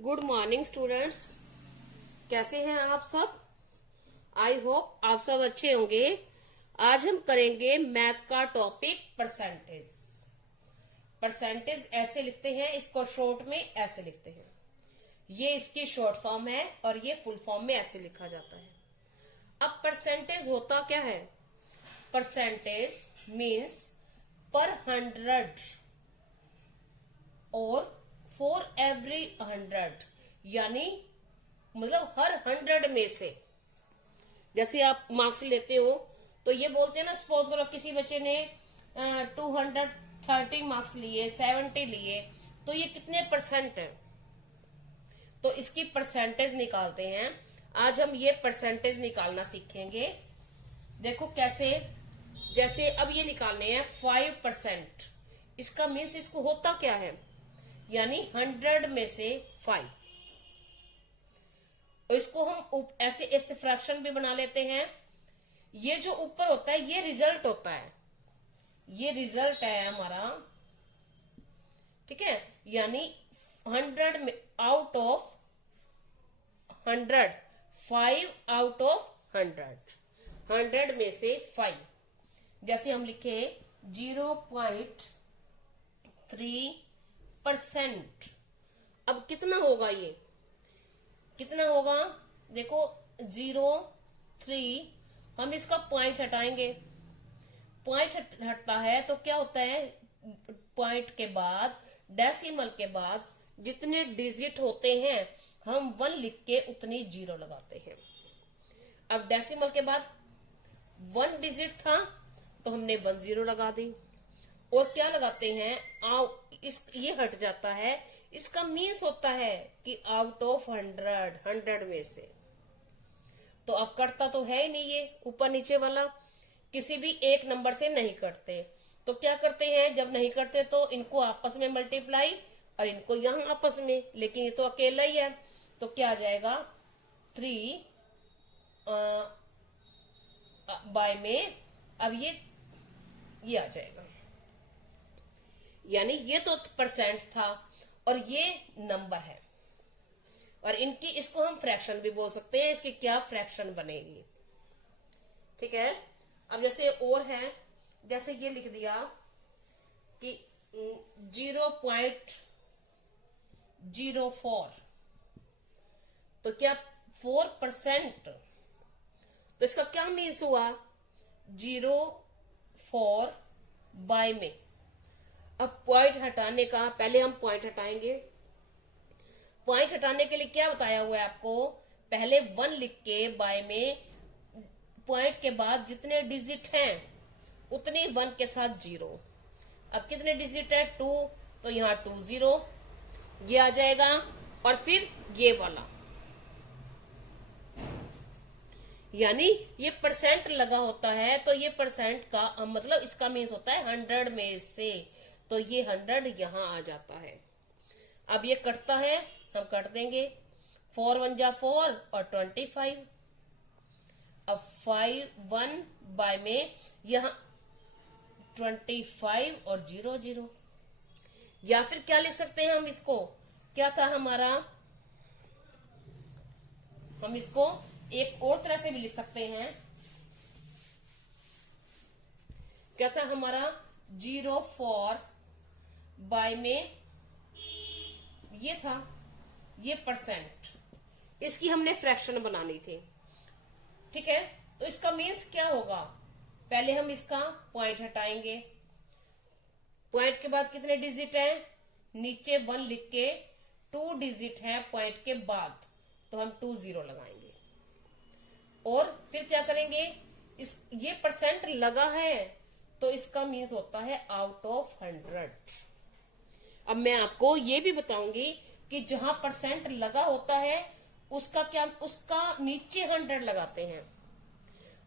Good morning students. कैसे हैं आप सब? आई होप आप सब अच्छे होंगे। आज हम करेंगे मैथ का टॉपिक परसेंटेज। परसेंटेज ऐसे लिखते हैं, इसको शॉर्ट में ऐसे लिखते हैं। ये इसकी शॉर्ट फॉर्म है और ये फुल फॉर्म में ऐसे लिखा जाता है। अब परसेंटेज होता क्या है? परसेंटेज मीन्स पर 100 और फॉर एवरी 100, यानी मतलब हर 100 में से। जैसे आप मार्क्स लेते हो तो ये बोलते हैं ना, सपोज करो किसी बच्चे ने 230 मार्क्स लिए, 70 लिए, तो ये कितने परसेंट है, तो इसकी परसेंटेज निकालते हैं। आज हम ये परसेंटेज निकालना सीखेंगे। देखो कैसे। जैसे अब ये निकालने हैं 5%। इसका मीन्स इसको होता क्या है, यानी 100 में से 5। और इसको हम ऐसे ऐसे फ्रैक्शन भी बना लेते हैं। ये जो ऊपर होता है ये रिजल्ट होता है, ये रिजल्ट है हमारा, ठीक है। यानी 100 में आउट ऑफ 100, 5 आउट ऑफ 100 में से 5। जैसे हम लिखे 0.3%। अब कितना होगा, ये कितना होगा? देखो 0.3, हम इसका पॉइंट हटाएंगे। पॉइंट हटता है तो क्या होता है, पॉइंट के बाद डेसिमल के बाद जितने डिजिट होते हैं हम 1 लिख के उतनी 0 लगाते हैं। अब डेसिमल के बाद 1 डिजिट था तो हमने 1 0 लगा दी। और क्या लगाते हैं, ये हट जाता है। इसका मीन्स होता है कि आउट ऑफ 100 में से। तो अब कटता तो है ही नहीं, ये ऊपर नीचे वाला किसी भी एक नंबर से नहीं कटते। तो क्या करते हैं, जब नहीं करते तो इनको आपस में मल्टीप्लाई और इनको यहां आपस में, लेकिन ये तो अकेला ही है। तो क्या आ जाएगा, 3 बाय में, अब ये आ जाएगा। यानी ये तो परसेंट था और ये नंबर है, और इनकी इसको हम फ्रैक्शन भी बोल सकते हैं। इसकी क्या फ्रैक्शन बनेगी, ठीक है। अब जैसे और है, जैसे ये लिख दिया कि 0.04, तो क्या 4%, तो इसका क्या मीन्स हुआ, 0.4 बाय में। अब पॉइंट हटाने का, पहले हम पॉइंट हटाएंगे। पॉइंट हटाने के लिए क्या बताया हुआ है आपको, पहले 1 लिख के बाय में, पॉइंट के बाद जितने डिजिट हैं उतने 1 के साथ 0। अब कितने डिजिट है, 2, तो यहाँ 2 0 ये आ जाएगा। और फिर ये वाला, यानी ये परसेंट लगा होता है, तो ये परसेंट का मतलब इसका मीन्स होता है 100 में से। तो ये 100 यहां आ जाता है। अब ये कटता है, हम कट देंगे। 4 1 जा 4 और 25। अब 5 1 बाय में यहां 25 और 0 0। या फिर क्या लिख सकते हैं हम इसको, क्या था हमारा, हम इसको एक और तरह से भी लिख सकते हैं। क्या था हमारा, 0.4 बाय में ये था, ये परसेंट, इसकी हमने फ्रैक्शन बनानी थी, ठीक है। तो इसका मीन्स क्या होगा, पहले हम इसका पॉइंट हटाएंगे। पॉइंट के बाद कितने डिजिट है, नीचे 1 लिख के 2 डिजिट है पॉइंट के बाद, तो हम 2 0 लगाएंगे। और फिर क्या करेंगे, ये परसेंट लगा है तो इसका मीन्स होता है आउट ऑफ 100। अब मैं आपको ये भी बताऊंगी कि जहां परसेंट लगा होता है उसका क्या, उसका नीचे 100 लगाते हैं,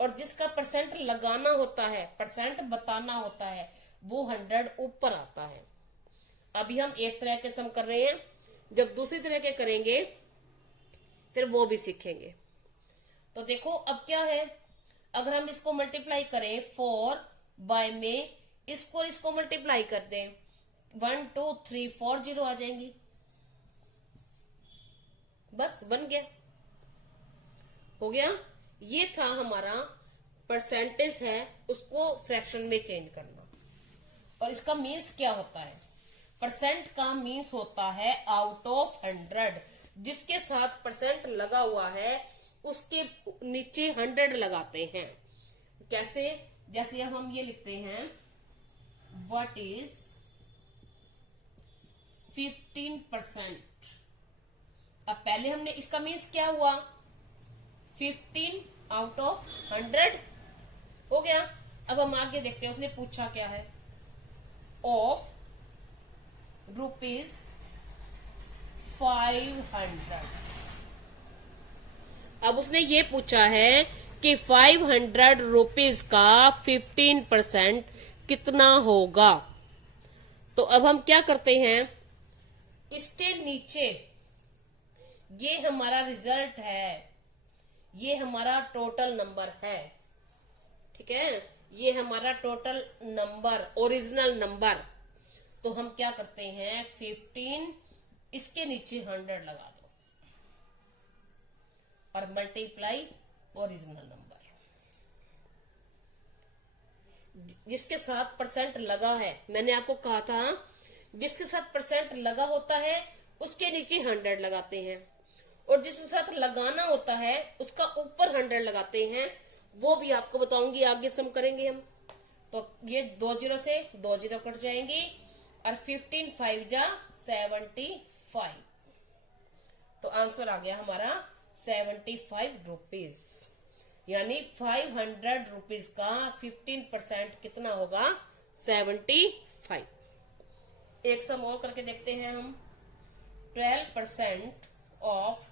और जिसका परसेंट लगाना होता है, परसेंट बताना होता है, वो 100 ऊपर आता है। अभी हम एक तरह के सम कर रहे हैं, जब दूसरी तरह के करेंगे फिर वो भी सीखेंगे। तो देखो अब क्या है, अगर हम इसको मल्टीप्लाई करें 4 बाय में, इसको मल्टीप्लाई कर दें, 1 2 3 4 0 आ जाएंगी। बस बन गया, हो गया। ये था हमारा परसेंटेज है, उसको फ्रैक्शन में चेंज करना। और इसका मीन्स क्या होता है? परसेंट का मीन्स होता है आउट ऑफ 100, जिसके साथ परसेंट लगा हुआ है उसके नीचे 100 लगाते हैं। कैसे? जैसे अब हम ये लिखते हैं व्हाट इज 15%। अब पहले हमने इसका मीन्स क्या हुआ? 15 आउट ऑफ 100 हो गया। अब हम आगे देखते हैं उसने पूछा क्या है। ऑफ ₹500। अब उसने ये पूछा है कि 500 रुपीज का 15% कितना होगा। तो अब हम क्या करते हैं, इसके नीचे ये हमारा रिजल्ट है, ये हमारा टोटल नंबर है, ठीक है, ये हमारा टोटल नंबर, ओरिजिनल नंबर। तो हम क्या करते हैं 15, इसके नीचे 100 लगा दो और मल्टीप्लाई ओरिजिनल नंबर। जिसके साथ परसेंट लगा है, मैंने आपको कहा था जिसके साथ परसेंट लगा होता है उसके नीचे 100 लगाते हैं, और जिसके साथ लगाना होता है उसका ऊपर 100 लगाते हैं। वो भी आपको बताऊंगी, आगे सम करेंगे हम। तो ये 2 जीरो से 2 जीरो कट जाएंगे और 15 5 जा 75। तो आंसर आ गया हमारा 75 रुपीज। यानी 500 रुपीज का 15% कितना होगा? 75। एक सम और करके देखते हैं हम। 12% ऑफ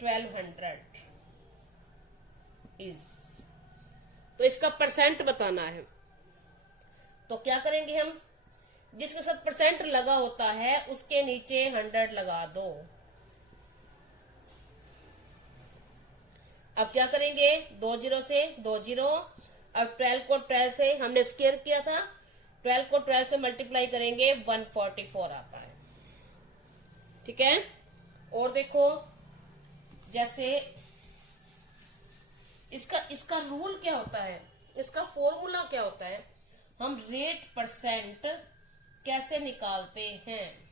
1200 इज, तो इसका परसेंट बताना है। तो क्या करेंगे हम, जिसके साथ परसेंट लगा होता है उसके नीचे 100 लगा दो। अब क्या करेंगे, 2 जीरो से 2 जीरो, अब 12 को 12 से हमने स्क्वायर किया था, 12 को 12 से मल्टीप्लाई करेंगे 144 आता है, ठीक है। और देखो, जैसे इसका रूल क्या होता है, इसका फॉर्मूला क्या होता है, हम रेट परसेंट कैसे निकालते हैं,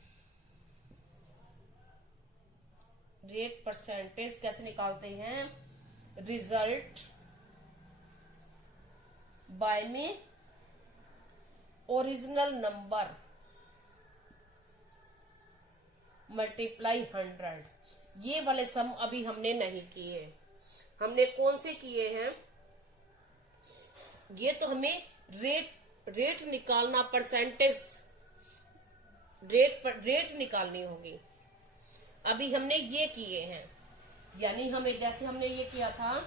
रेट परसेंटेज कैसे निकालते हैं? रिजल्ट बाय में ओरिजिनल नंबर मल्टीप्लाई 100। ये वाले सम अभी हमने नहीं किए, हमने कौन से किए हैं? ये तो हमें रेट निकालना, परसेंटेज रेट निकालनी होगी। अभी हमने ये किए हैं, यानी हमें जैसे हमने ये किया था,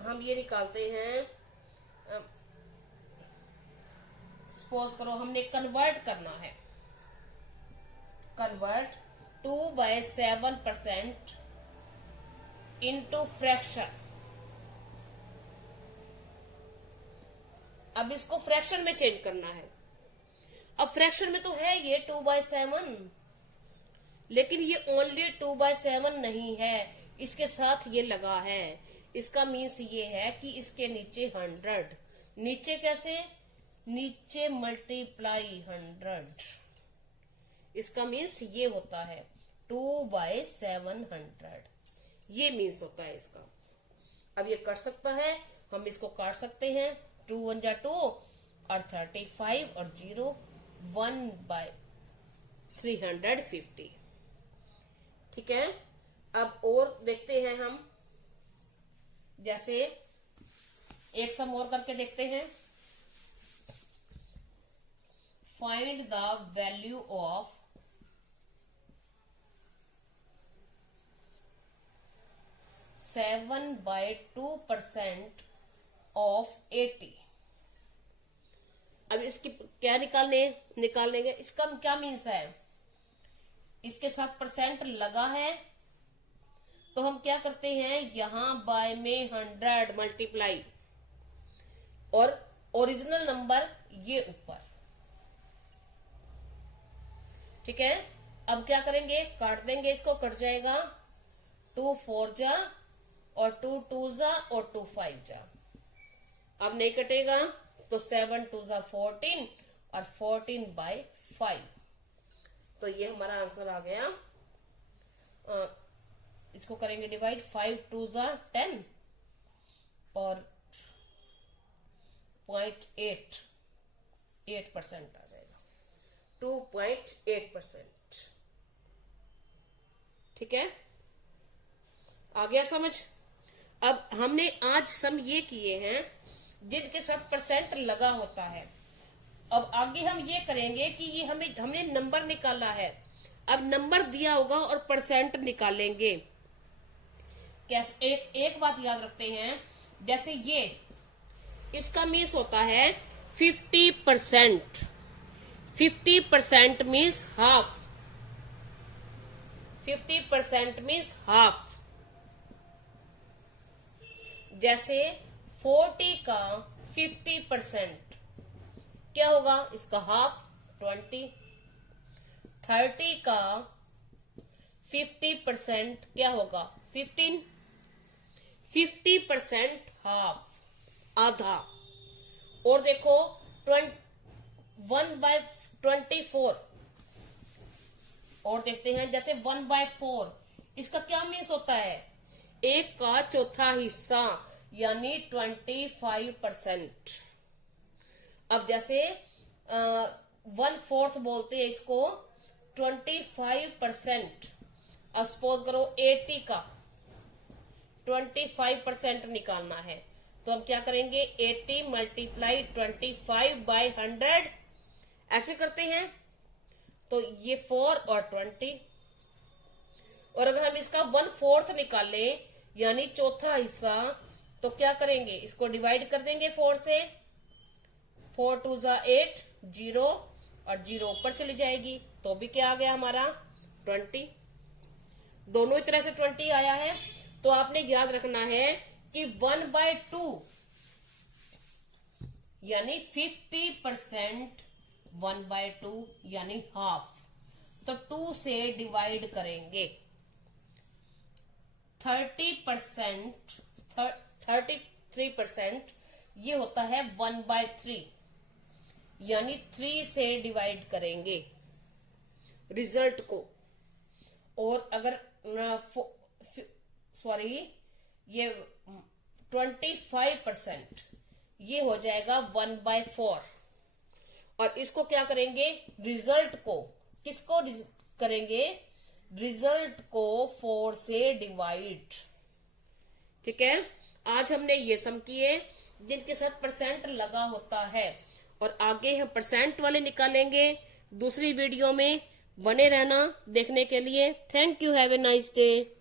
हम ये निकालते हैं, सपोज करो हमने कन्वर्ट करना है, कन्वर्ट 2/7% इनटू फ्रैक्शन। अब इसको फ्रैक्शन में चेंज करना है। अब फ्रैक्शन में तो है ये 2/7, लेकिन ये ओनली 2/7 नहीं है, इसके साथ ये लगा है। इसका मीन्स ये है कि इसके नीचे 100, नीचे कैसे, नीचे मल्टीप्लाई 100। इसका मीन्स ये होता है 2/700, ये मीन्स होता है इसका। अब ये कट सकता है, हम इसको काट सकते हैं, 2 1 जा 2 और 35 और 0 1/350, ठीक है। अब और देखते हैं हम, जैसे एक सम और करके देखते हैं। Find the value of 7/2% of 80। अब इसकी क्या निकालेंगे, इसका क्या मीन्स है, इसके साथ परसेंट लगा है तो हम क्या करते हैं, यहां बाय में 100 मल्टीप्लाई और ओरिजिनल नंबर ये ऊपर, ठीक है। अब क्या करेंगे, काट देंगे इसको, कट जाएगा 2 4 जा और 2 2 जा और 2 5 जा। अब नहीं कटेगा तो 7 2 जा 14 और 14/5। तो ये हमारा आंसर आ गया। इसको करेंगे डिवाइड, 5 2 जा 10 और 0.8% आ जाएगा, 2.8%। ठीक है, आ गया समझ। अब हमने आज सम ये किए हैं जिनके साथ परसेंट लगा होता है। अब आगे हम ये करेंगे कि ये हमने नंबर निकाला है, अब नंबर दिया होगा और परसेंट निकालेंगे। कैसे, एक बात याद रखते हैं, जैसे ये इसका मीन्स होता है 50%। 50% मीन्स हाफ। 50% means half. जैसे 40 का 50% क्या होगा, इसका हाफ 20। 30 का 50% क्या होगा, 15। 50% हाफ, आधा। और देखो 1/24 और देखते हैं, जैसे 1/4 इसका क्या मीन्स होता है, 1 का चौथा हिस्सा यानी 25%। अब जैसे 1/4 बोलते हैं इसको, 25%। अब सपोज करो 80 का 25% निकालना है, तो हम क्या करेंगे, 80 × 25/100 ऐसे करते हैं। तो ये 4 और 20। और अगर हम इसका 1/4 निकालें यानी चौथा हिस्सा, तो क्या करेंगे, इसको डिवाइड कर देंगे 4 से। 4 2 जा 8, 0 और 0 ऊपर चली जाएगी, तो भी क्या आ गया हमारा 20। दोनों ही तरह से 20 आया है। तो आपने याद रखना है कि 1/2 यानी 50%, 1/2 यानी हाफ, तो 2 से डिवाइड करेंगे। 33% ये होता है 1/3 यानी 3 से डिवाइड करेंगे रिजल्ट को। और अगर ये 25% ये हो जाएगा 1/4। और इसको क्या करेंगे, रिजल्ट को, किसको करेंगे, रिजल्ट को 4 से डिवाइड। ठीक है, आज हमने ये सम किए जिनके साथ परसेंट लगा होता है, और आगे हम परसेंट वाले निकालेंगे दूसरी वीडियो में। बने रहना देखने के लिए। Thank you, have a nice day.